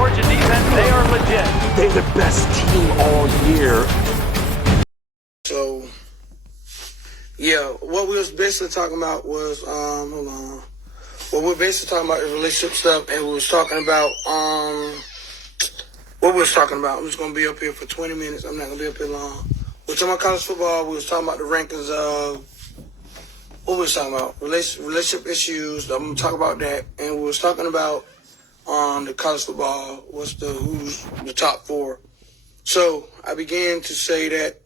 Georgia defense, they are legit. They're the best team all year. So, yeah, what we was basically talking about was, hold on. What we were basically talking about is relationship stuff, and we was talking about, what we was talking about. I'm just going to be up here for 20 minutes. I'm not going to be up here long. We were talking about college football. We was talking about the rankings of, what we was talking about? Relationship issues. I'm going to talk about that. And we was talking about, the college football, who's the top four. So, I began to say that,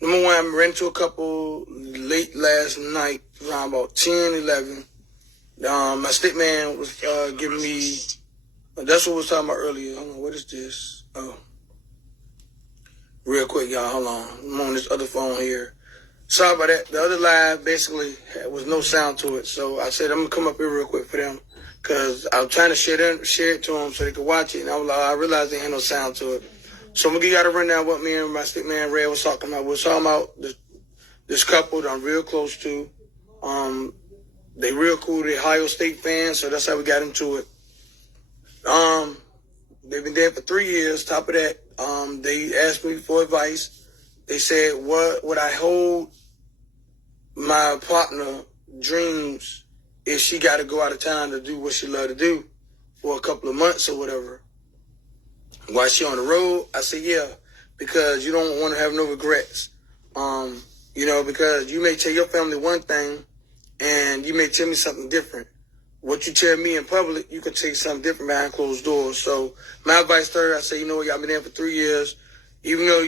number one, I ran into a couple late last night, around about 10, 11. My stick man was giving me, that's what we was talking about earlier. Hold on, what is this? Oh. Real quick, y'all, hold on. I'm on this other phone here. Sorry about that. The other live basically was no sound to it. So I said, I'm going to come up here real quick for them. Because I was trying to share it to them so they could watch it. And I realized there ain't no sound to it. So I'm going to give y'all a rundown what me and my stick man Red was talking about. We were talking about this couple that I'm real close to. They real cool. They Ohio State fans, so that's how we got into it. They've been there for 3 years. Top of that, they asked me for advice. They said, what would I hold my partner dreams if she got to go out of town to do what she love to do for a couple of months or whatever? While she on the road, I said, yeah, because you don't want to have no regrets. Because you may tell your family one thing and you may tell me something different. What you tell me in public, you can tell something different behind closed doors. So my advice to her, I say, y'all been there for 3 years. Even though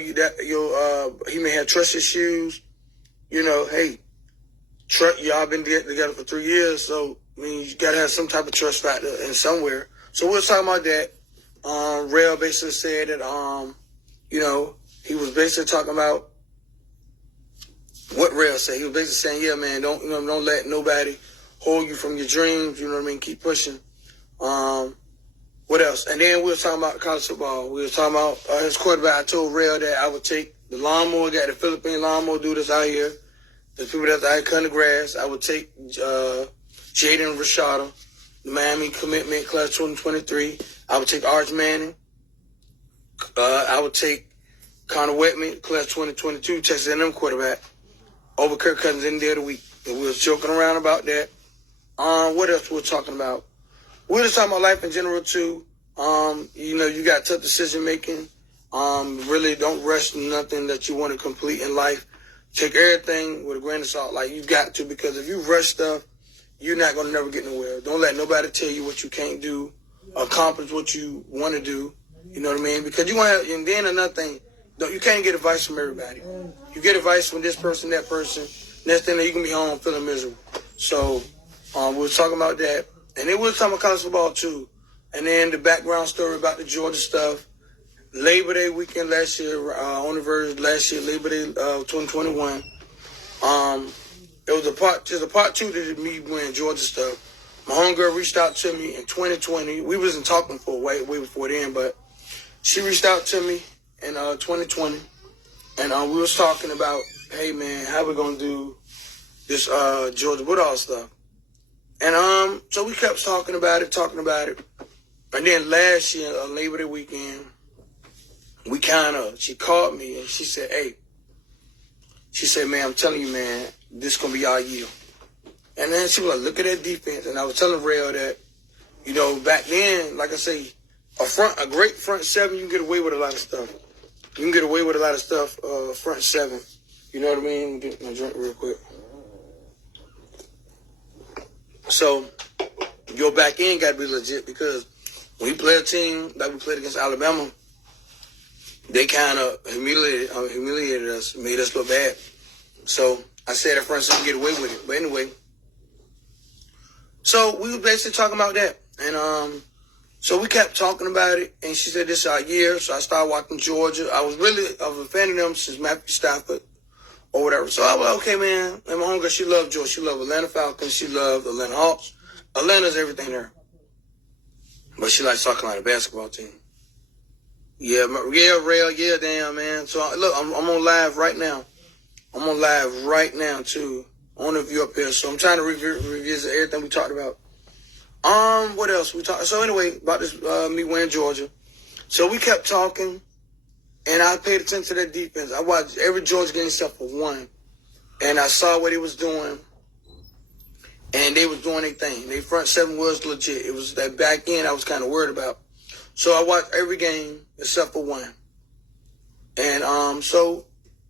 he may have trust issues, hey, y'all been together for 3 years. So, you got to have some type of trust factor in somewhere. So we were talking about that. Rail basically said that, he was basically talking about what Rail said. He was basically saying, yeah, man, don't let nobody hold you from your dreams. You know what I mean? Keep pushing. What else? And then we were talking about college football. We were talking about his quarterback. I told Rail that I would take the lawnmower guy, the Philippine lawnmower dude that's out here, the people that's out here cutting the grass. I would take Jaden Rashada, the Miami commitment, class 2023. I would take Arch Manning. I would take Connor Wetman, class 2022, Texas A&M quarterback, over Kirk Cousins any day of the week. And we was joking around about that. What else we were talking about? We were just talking about life in general, too. You got tough decision making. Really don't rush nothing that you want to complete in life. Take everything with a grain of salt, like you got to, because if you rush stuff, you're not going to never get nowhere. Don't let nobody tell you what you can't do, accomplish what you want to do. You know what I mean? Because you want to, and then another thing, you can't get advice from everybody. You get advice from this person, that person. Next thing, you can be home feeling miserable. So we were talking about that. And then we were talking about college football, too. And then the background story about the Georgia stuff. Labor Day weekend last year, on the verge last year, Labor Day 2021. It was a part two to me wearing Georgia stuff. My homegirl reached out to me in 2020. We wasn't talking for way before then, but she reached out to me in 2020. And we was talking about, hey, man, how we going to do this Georgia Bulldogs stuff? And so we kept talking about it. And then last year, on Labor Day weekend, she called me and she said, hey, man, I'm telling you, man, this is going to be our year. And then she was like, look at that defense. And I was telling Rail that, back then, like I say, a great front seven, you can get away with a lot of stuff. You can get away with a lot of stuff, front seven. You know what I mean? Get my drink real quick. So, your back end got to be legit, because when you play a team like we played against Alabama, they kind of humiliated us, made us look bad. So I said at first, so we can get away with it. But anyway, so we were basically talking about that. And so we kept talking about it. And she said, this is our year. So I started watching Georgia. I was a fan of them since Matthew Stafford or whatever. So I was like, okay, man. And my homegirl, she loved Georgia. She loved Atlanta Falcons. She loved Atlanta Hawks. Atlanta's everything there. But she likes South Carolina basketball team. Yeah, Rail, yeah, damn, man. So, look, I'm on live right now. I'm on live right now, too. I don't know if you're up here. So I'm trying to revisit everything we talked about. What else we talk? So anyway, about this me winning Georgia. So we kept talking, and I paid attention to their defense. I watched every Georgia game except for one, and I saw what he was doing, and they was doing their thing. Their front seven was legit. It was that back end I was kind of worried about. So I watched every game except for one, and so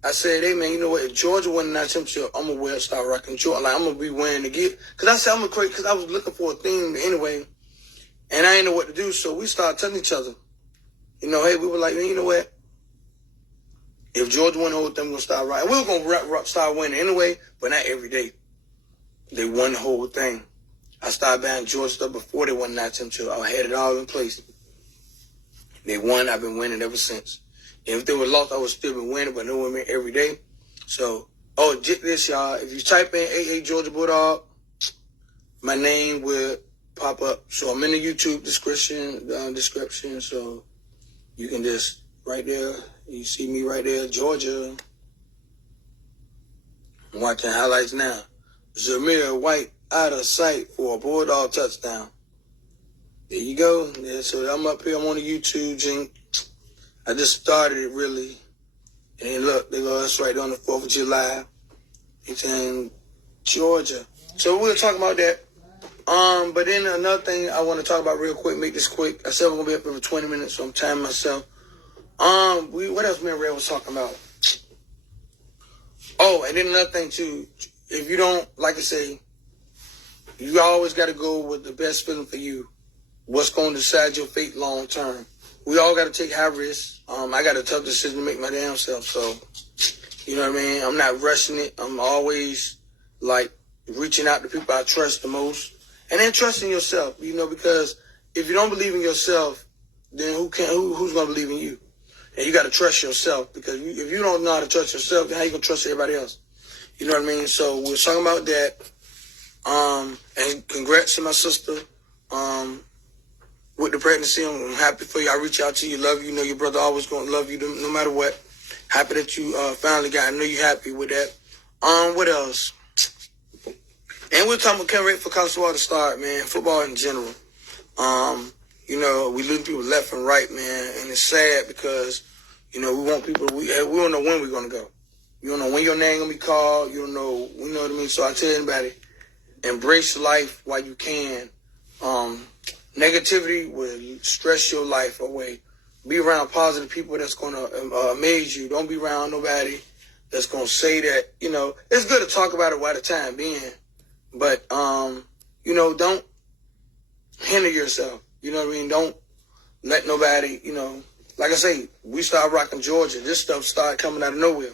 I said, hey man, you know what? If Georgia won the national championship, I'm gonna start rocking Georgia. Like I'm gonna be wearing the gear. Cause I said I'm gonna create. Cause I was looking for a theme anyway, and I didn't know what to do. So we started telling each other, you know, hey, we were like, man, you know what? If Georgia won the whole thing, we're gonna start rocking. We were gonna start winning anyway, but not every day. They won the whole thing. I started buying Georgia stuff before they won the national championship. I had it all in place. They won. I've been winning ever since. And if they were lost, I would still be winning, but no women every day. So, get this, y'all. If you type in AA Georgia Bulldog, my name will pop up. So I'm in the YouTube description. So you can just, right there, you see me right there, Georgia. I'm watching highlights now. Zamir White out of sight for a Bulldog touchdown. There you go. Yeah, so I'm up here. I'm on the YouTube, Jink. I just started it, really. And look, they go, that's right on the 4th of July. It's in Georgia. So we'll talk about that. But then another thing I want to talk about real quick, make this quick. I said we're going to be up here for 20 minutes, so I'm timing myself. What else me and Red was talking about? Oh, and then another thing, too. If you don't, like I say, you always got to go with the best feeling for you. What's going to decide your fate long term. We all got to take high risks. I got a tough decision to make my damn self. So, you know what I mean? I'm not rushing it. I'm always, like, reaching out to people I trust the most. And then trusting yourself, you know, because if you don't believe in yourself, then who's going to believe in you? And you got to trust yourself, because if you don't know how to trust yourself, then how you going to trust everybody else? You know what I mean? So we're talking about that. And congrats to my sister. With the pregnancy, I'm happy for you. I reach out to you, love you. You know your brother always going to love you no matter what. Happy that you finally got. I know you're happy with that. What else? And we're talking about can't wait for college football to start, man. Football in general. You know, we lose people left and right, man, and it's sad because, you know, we want people. We don't know when we're gonna go. You don't know when your name gonna be called. You don't know. You know what I mean. So I tell anybody, embrace life while you can. Negativity will stress your life away. Be around positive people that's going to amaze you. Don't be around nobody that's going to say that, you know, it's good to talk about it while the time being. But, you know, don't hinder yourself. You know what I mean? Don't let nobody, you know, like I say, we started rocking Georgia. This stuff started coming out of nowhere.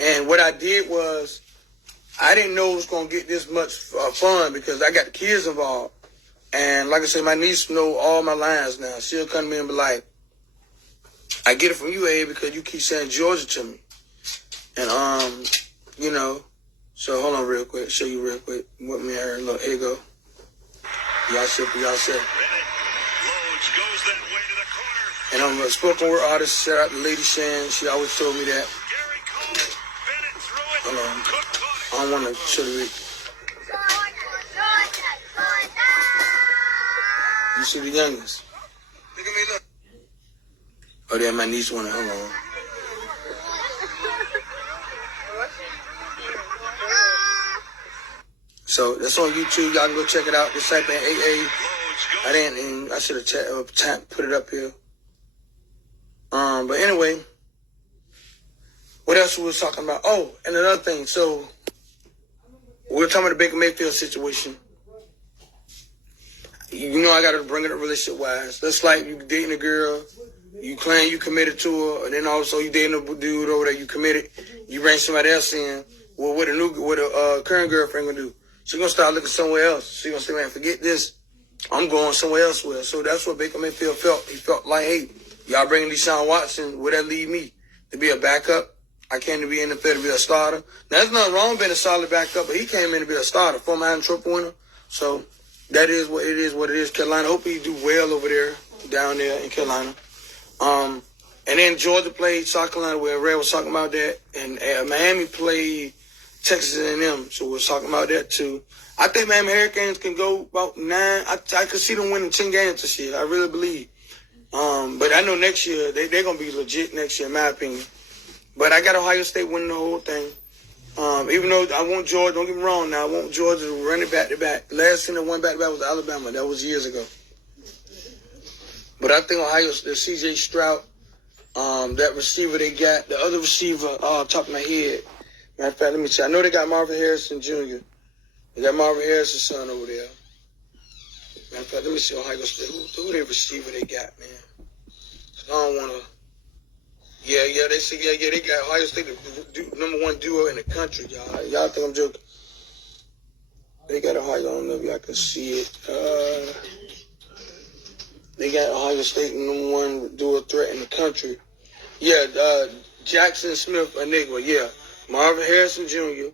And what I did was, I didn't know it was going to get this much fun because I got the kids involved. And like I said, my niece know all my lines now. She'll come to me and be like, I get it from you, Abe, because you keep saying Georgia to me. And, you know, so hold on real quick. Show you real quick. What me and her, look, here you go. Y'all sit. And I'm a spoken word artist. Shout out to Lady Shan. She always told me that. Hold on. I don't want to show the You see the youngest? Look at me, look. Oh, there, my niece wanna, hold on. So that's on YouTube. Y'all can go check it out. Just type in AA. I should have put it up here. But anyway, what else we was talking about? Oh, and another thing. So we were talking about the Baker Mayfield situation. You know I got to bring it up relationship-wise. That's like you dating a girl, you claim you committed to her, and then also you dating a dude over there, you committed, you bring somebody else in. Well, what a current girlfriend gonna do? She gonna start looking somewhere else. She gonna say, man, forget this. I'm going somewhere else with her. So that's what Baker Mayfield felt. He felt like, hey, y'all bringing Deshaun Watson, where that leave me? To be a backup? I came to be in the field to be a starter. Now, there's nothing wrong with being a solid backup, but he came in to be a starter, former Heisman Trophy winner. So that is what it is. Carolina, hope he do well over there, down there in Carolina. And then Georgia played South Carolina, where Red was talking about that. And Miami played Texas A&M. So we're talking about that too. I think Miami Hurricanes can go about 9. I could see them winning 10 games this year. I really believe. But I know next year they're gonna be legit next year, in my opinion. But I got Ohio State winning the whole thing. Even though I want Georgia, don't get me wrong now, I want Georgia to run it back to back. Last thing that won back to back was Alabama. That was years ago. But I think the C.J. Stroud, that receiver they got, the other receiver, top of my head. Matter of fact, let me see. I know they got Marvin Harrison Jr. They got Marvin Harrison's son over there. Matter of fact, let me see Ohio State. Who their receiver they got, man? I don't want to. Yeah, they say, they got Ohio State, the #1 duo in the country, y'all. Y'all think I'm joking? They got Ohio, I don't know if y'all can see it. They got Ohio State, #1 duo threat in the country. Yeah, Jackson Smith, a nigga, yeah. Marvin Harrison Jr.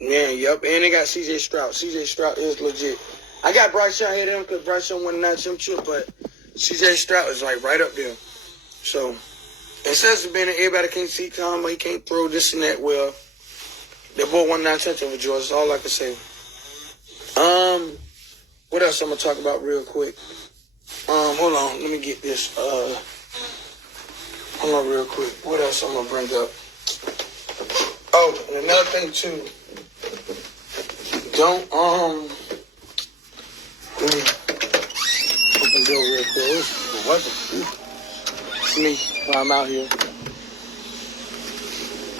Man, yep. And they got C.J. Stroud. C.J. Stroud is legit. I got Bryce Young here because Bryce Young won the national championship, but C.J. Stroud is like right up there. So, instead of being everybody can't see Tom, he can't throw this and that. Well, they both won the national championship with Georgia. That's all I can say. What else I'm gonna talk about real quick? Hold on. Let me get this. Hold on real quick. What else I'm gonna bring up? Oh, and another thing too. Don't let me open the door real quick. The weather. It's me while I'm out here.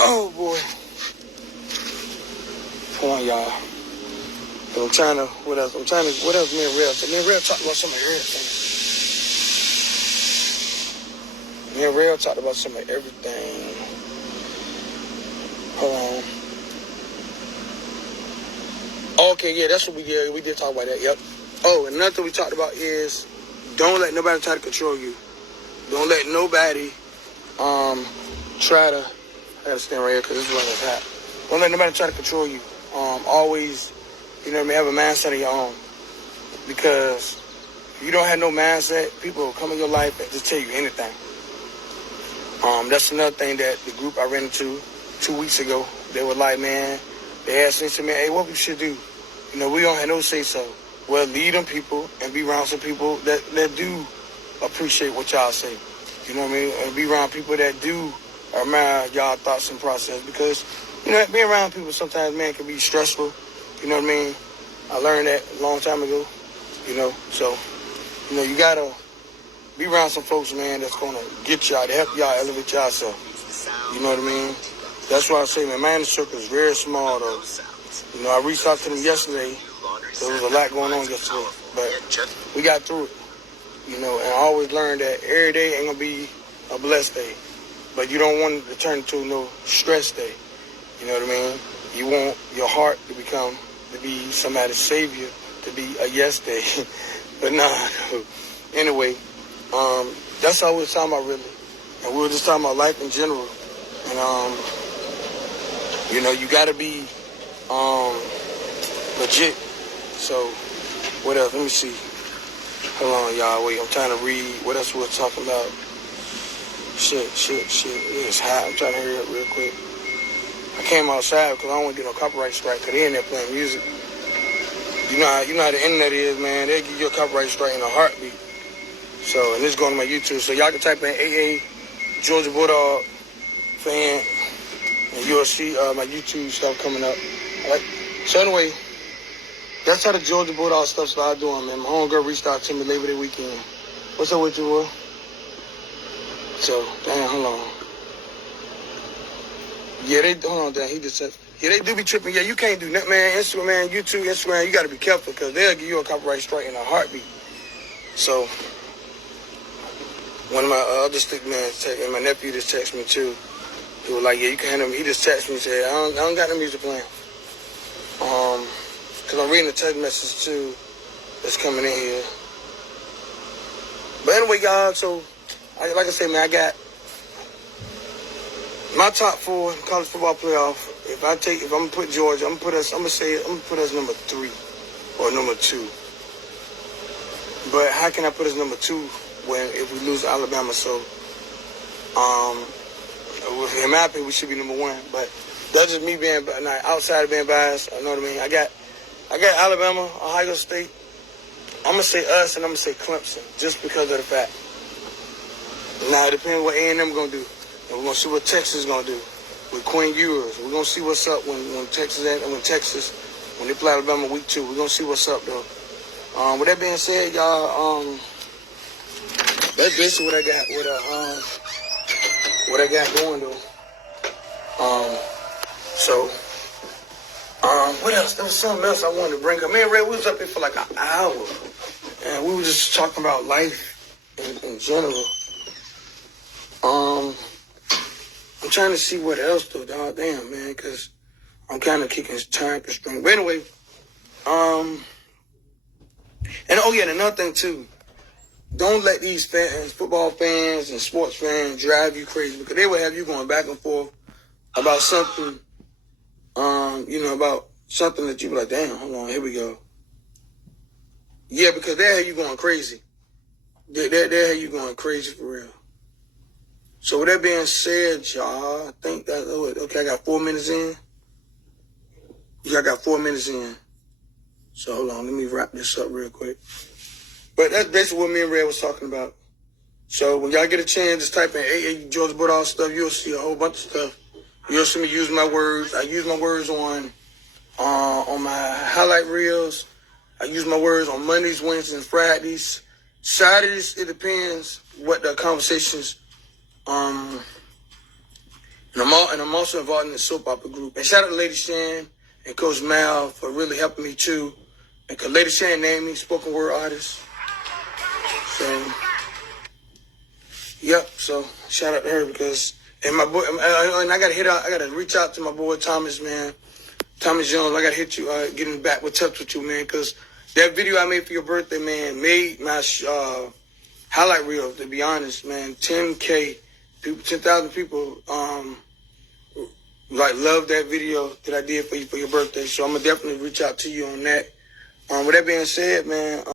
Oh boy. Hold on, y'all. I'm trying to. What else? What else? Me and Real talked about some of everything. Me and Real talked about some of everything. Hold on. Okay, yeah, that's what we did. We did talk about that. Yep. Oh, and another thing we talked about is don't let nobody try to control you. Don't let nobody try to. I gotta stand right here because this is what it's hot. Don't let nobody try to control you. Always, you know what I mean, have a mindset of your own. Because if you don't have no mindset, people will come in your life and just tell you anything. That's another thing that the group I ran into 2 weeks ago, they were like, man, they asked me, said, man, hey, what we should do? You know, we don't have no say-so. Well, lead them people and be around some people that do appreciate what y'all say. You know what I mean? And be around people that do admire y'all thoughts and process. Because, you know, being around people sometimes, man, can be stressful. You know what I mean? I learned that a long time ago, you know. So, you know, you got to be around some folks, man, that's going to get y'all, to help y'all elevate yourself. You know what I mean? That's why I say, man, my inner circle is very small, though. You know, I reached out to them yesterday. There was a lot going on yesterday. But we got through it. You know, and I always learned that every day ain't going to be a blessed day. But you don't want it to turn into no stress day. You know what I mean? You want your heart to be somebody's savior, to be a yes day. But nah. Anyway, that's all we were talking about, really. And we were just talking about life in general. And, you know, you got to be legit. So, what else? Let me see. Hold on, y'all. Wait, I'm trying to read. What else we were talking about? Shit. It's hot. I'm trying to hurry up real quick. I came outside because I don't want to get no copyright strike because they in there playing music. You know how the internet is, man. They'll give you a copyright strike in a heartbeat. So, and this is going to my YouTube. So y'all can type in AA Georgia Bulldog fan and you'll see my YouTube stuff coming up. All right. So anyway, that's how the Georgia Bulldog stuff started doing, man. My homegirl reached out to me Labor Day weekend. What's up with you, boy? So, damn, hold on. Yeah, hold on, damn, he just said, yeah, they do be tripping. Yeah, you can't do that, man. Instagram, you got to be careful because they'll give you a copyright strike in a heartbeat. So, one of my other stick man, and my nephew just texted me too. He was like, yeah, you can handle me. He just texted me and said, I don't got no music playing. Because I'm reading the text message too that's coming in here. But anyway, y'all, so, like I said, man, I got my top 4 in college football playoff. If I'm gonna put Georgia, I'm gonna put us number 3 or number 2. But how can I put us number 2 if we lose Alabama? So, in my opinion, we should be number 1. But That's just me being outside of being biased. You know what I mean? I got Alabama, Ohio State. I'm gonna say us, and I'm gonna say Clemson, just because of the fact. Now it depends what A&M gonna do, and we're gonna see what Texas is gonna do with Quinn Ewers. We're gonna see what's up when Texas when they play Alabama week 2. We're gonna see what's up though. With that being said, y'all, that's basically what I got. What I got going though. What else? There was something else I wanted to bring up. Me and Ray, we was up here for like an hour, and we were just talking about life in general. I'm trying to see what else though, dog. Damn, man, because I'm kind of kicking time constraint. But anyway, and oh yeah, and another thing too. Don't let these fans, football fans and sports fans drive you crazy, because they will have you going back and forth about something, about something that you be like, damn, hold on, here we go. Yeah, because they'll have you going crazy. They'll have you going crazy for real. So with that being said, y'all, I think that, okay, I got 4 minutes in. Yeah, I got 4 minutes in. So hold on, let me wrap this up real quick. But that's basically what me and Red was talking about. So when y'all get a chance, just type in AA George Bulldogs stuff. You'll see a whole bunch of stuff. You'll see me use my words. I use my words on my highlight reels. I use my words on Mondays, Wednesdays, and Fridays. Saturdays, it depends what the conversations. And I'm also involved in the soap opera group. And shout out to Lady Shan and Coach Mal for really helping me too. And cause Lady Shan named me spoken word artist. So, yep. So shout out to her because and my boy, and I gotta reach out to my boy Thomas, man. Thomas Jones, I gotta hit you, getting back with touch with you, man, because that video I made for your birthday, man, made my highlight reel. To be honest, man, 10,000 people, love that video that I did for you for your birthday. So I'm gonna definitely reach out to you on that. With that being said, man.